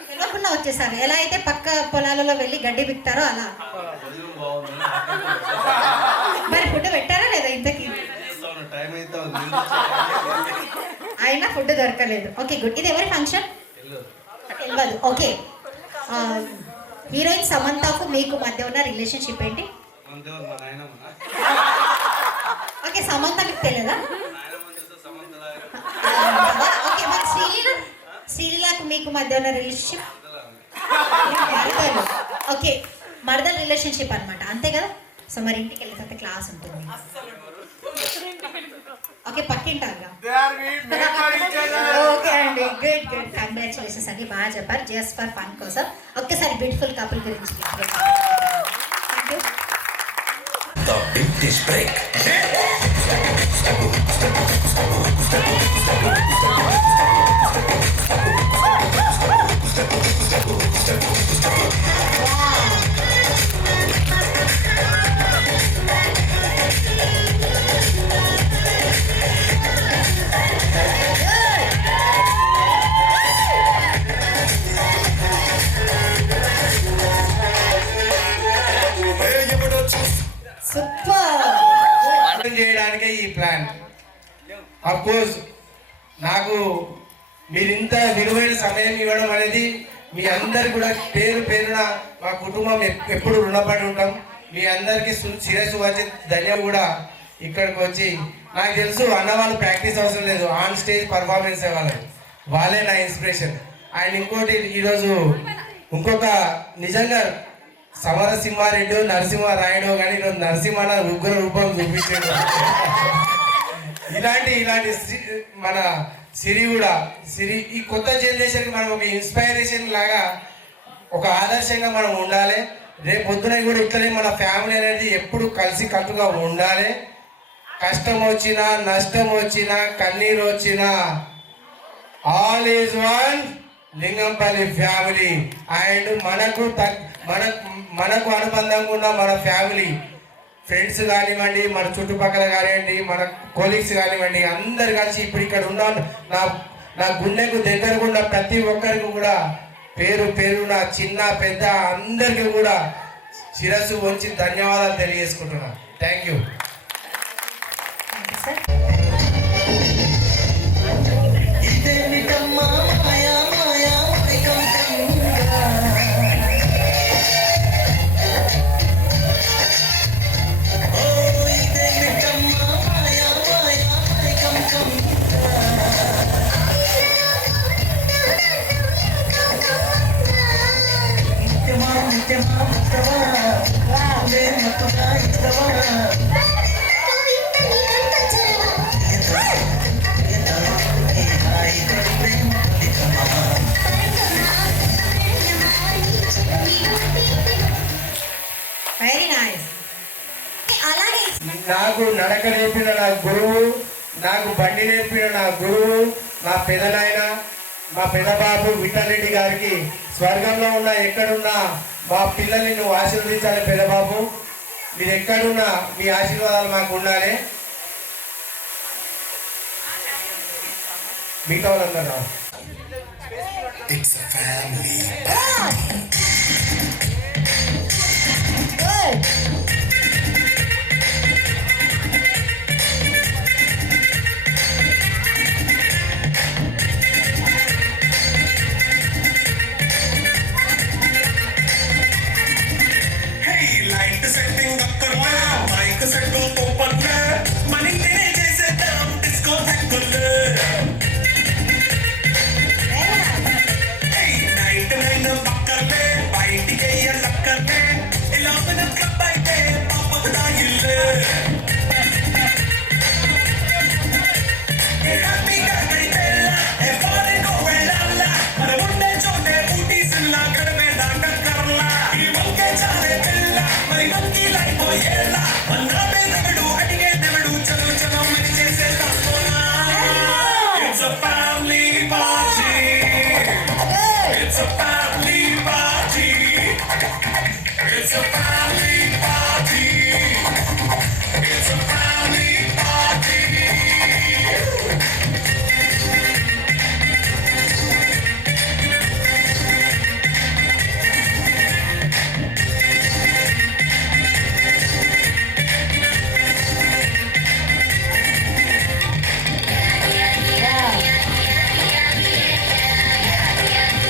తెలియకుండా వచ్చేసారు ఎలా అయితే పక్క పొలాలలో వెళ్ళి గడ్డి బిక్తారో అలా మరి ఫుడ్ పెట్టారా లేదా ఇంతకీ అయినా ఫుడ్ దొరకలేదు ఓకే గుడ్ ఇది ఎవరి ఫంక్షన్ తెలియదు ఓకే హీరోయిన్ సమంతకు మీకు మధ్య ఉన్న రిలేషన్షిప్ ఏంటి ఓకే సమంత మీకు తెలియదా ఓకే మరి శ్రీలీలకు మీకు మధ్య ఉన్న రిలేషన్షిప్ మరదలు ఓకే మరదలు రిలేషన్షిప్ అనమాట అంతే కదా సో మరి ఇంటికి వెళ్ళిన తర్వాత క్లాస్ ఉంటుంది ఓకే పక్కింటారుగా ఓకే అండి గుడ్ కంగ్రాచులేషన్స్ అండి బాగా చెప్పారు జస్ట్ ఫర్ ఫన్ కోసం ఒక్కసారి బ్యూటిఫుల్ కపుల్ గురించి thank you The British break. చేయడానికే ఈ ప్లాన్ అఫ్ కోర్స్ నాకు మీరు ఇంత విలువైన సమయం ఇవ్వడం అనేది మీ అందరికి కూడా పేరు పేరున మా కుటుంబం ఎప్పుడు రుణపడి ఉంటాం మీ అందరికీ శిరస్సు వచ్చి ధన్యం కూడా ఇక్కడికి వచ్చి నాకు తెలుసు అన్న వాళ్ళు ప్రాక్టీస్ అవసరం లేదు ఆన్ స్టేజ్ పర్ఫార్మెన్స్ వాళ్ళే నా ఇన్స్పిరేషన్ అండ్ ఇంకోటి ఈరోజు ఇంకొక నిజంగా సమరసింహారెడ్డి నరసింహారాయుడు కానీ ఈరోజు నరసింహ ఉగ్ర రూపం చూపించాడు ఇలాంటి మన సిరి కూడా ఈ కొత్త జనరేషన్కి మనం ఒక ఇన్స్పైరేషన్ లాగా ఒక ఆదర్శంగా మనం ఉండాలి రేపు పొద్దున కూడా ఇట్లనే మన ఫ్యామిలీ అనేది ఎప్పుడు కలిసి కట్టుగా ఉండాలి కష్టం వచ్చినా నష్టం వచ్చినా కన్నీరు వచ్చినా all is one Lingampally family and మనకు అనుబంధంగా ఉన్న మన ఫ్రెండ్స్ కానివ్వండి, మన చుట్టుపక్కల కానివ్వండి, మన కొలీగ్స్ కానివ్వండి, అందరు కలిసి ఇప్పుడు ఇక్కడ ఉన్న నా గుండెకు దగ్గరగా ఉన్న ప్రతి ఒక్కరికి కూడా పేరు పేరున చిన్న పెద్ద అందరికీ కూడా శిరస్సు వంచి ధన్యవాదాలు తెలియజేసుకుంటున్నాను. Thank you. Very nice. అలాగే నాకు నడక నేర్పిన నా గురువు, నాకు బండి నేర్పిన నా గురువు, నా పెదనాయన, మా పెదబాబు విఠలరెడ్డి గారికి స్వర్గంలో ఉన్న ఎక్కడున్నా మా పిల్లల్ని నువ్వు ఆశీర్వదించాలి పెదబాబు. మీరు ఎక్కడున్నా మీ ఆశీర్వాదాలు మాకు ఉండాలి. మిగతా వాళ్ళందరూ It's a family. Good. Hey, light setting అక్కర్లే, మైక్ సెట్ ఓపెన్లే, మనింటినే చేసేద్దాం డిస్కో హక్కులే. Hey, night నైన్ పక్కర్లే, బయటికి ఎల్లక్కర్లే, ఇలా మన క్లబ్ అయితే పాపకు దాయిల్లే. హ్యాపీగా గడిపేలా, ఏ ఫారెన్ వెళ్ళాలా, మన ఉండే చోటే ఊటీ సిల్లా గడమే దాటక్కర్లా. ఈ వంకే చాలే పిల్ల, మరి వంకి లైపోయేలా, అన్నాడే దేవుడు అడిగే దేవుడు, చలో చలో మరి చేసేద్దాం పోనా. It's a family party. It's a family party. It's a family party. It's a family party.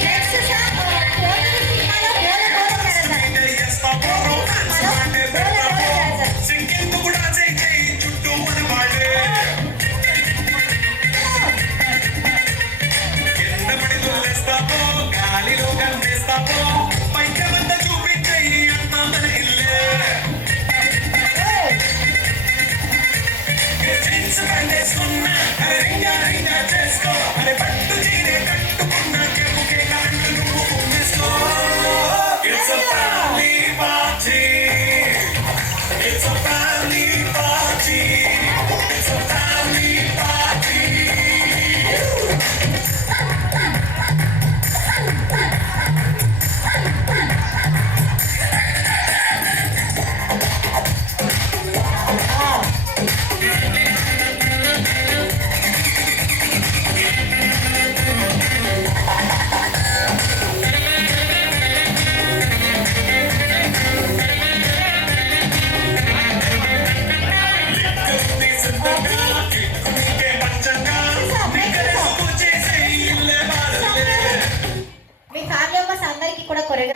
Next song police సినిమాలో బోలే బోలే చేస్తారు. Yes, Papa, romance అంటే పెడతాము. సింగింగ్ కూడా చేయి చుట్టూ మనవాడే. కింద పడి దొల్లేస్తాము, గాలిలో కనిపిస్తాము, పైకమంత చూపించేయి అంతా మన ఇల్లే. జీన్స్ ప్యాంట్ వేసుకున్నా, అరే రింగా రింగా చేసుకో, అరే పట్టు చీరే కట్టుకున్నా, చెప్పుకే కాంటు నువ్వు ఉంచేసుకో. It's a family party. It's a family party. It's a family party. Me family members అందరికీ కూడా కొరగా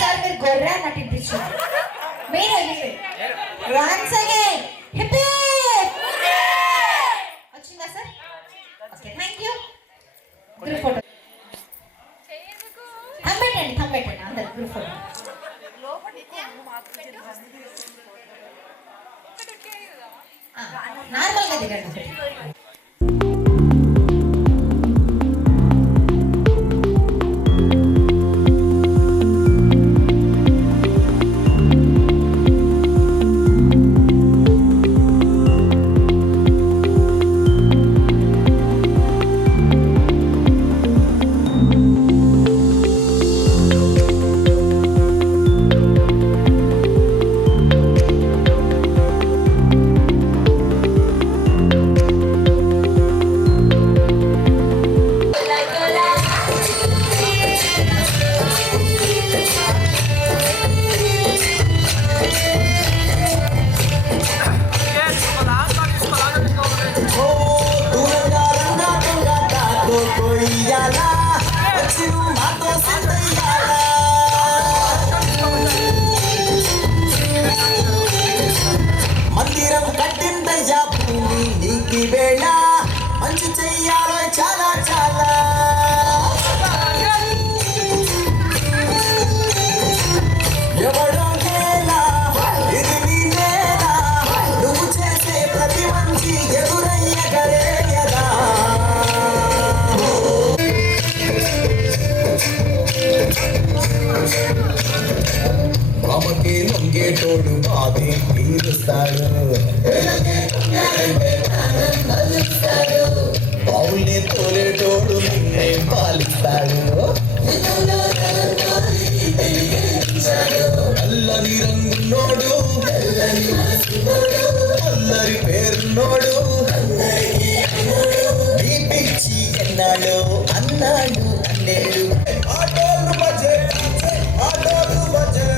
సార్ మీరు గొర్రె నటించారు. మీరు ప్రిఫర్ నార్మల్గా దిగండి మందిరం కట్టిందయ్యా భూమి నీకి వేళ మంచి చెయ్యాలో చాలా చాలా ఎవడో నేలా ఇది నీ నేల నువ్వు చేసే ప్రతి మంచి ఎదురయ్యగరేయదా మామకి లొంగేటోడు బాధి తీరుస్తాడు బావుల్ని తోలేటోడు నిన్నే పాలిస్తాడు నల్లని రంగున్నోడు అల్లరి పేరున్నోడు నీ పిచ్చి ఎన్నాడు అన్నాడు అన్నేడు ఆటోలు బజే ఆటోలు బజే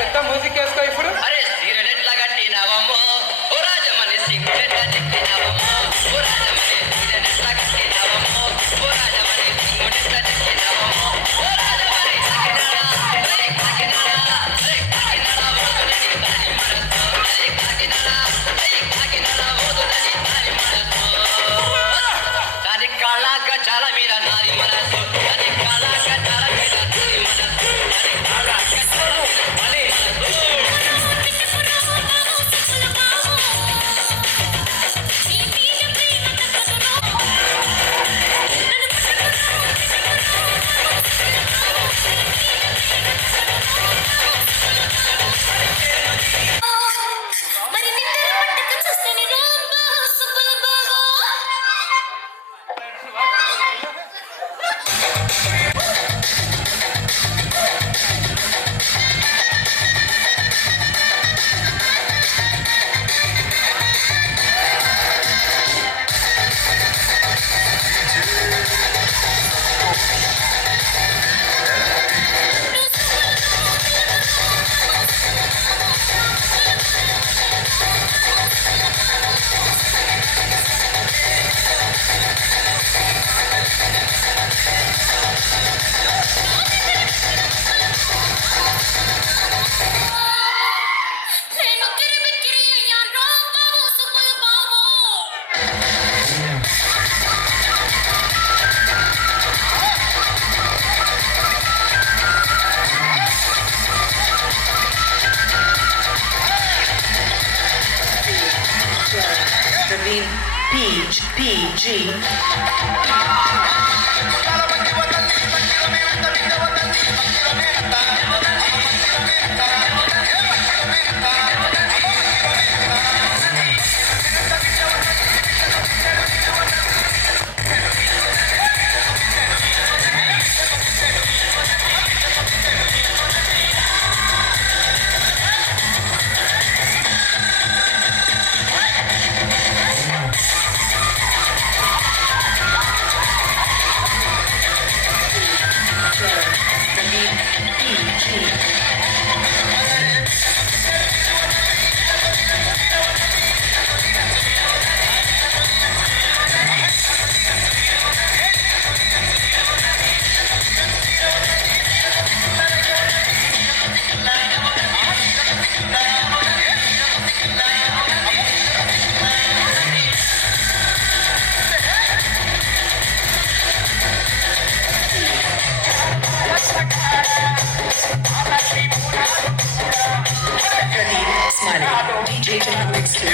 పెద్ద మ్యూజిక్ వేసుకో ఇప్పుడు. PG.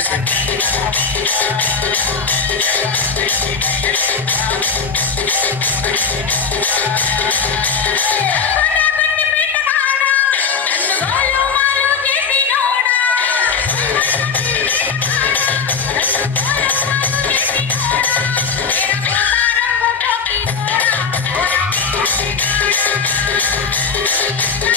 Thank you.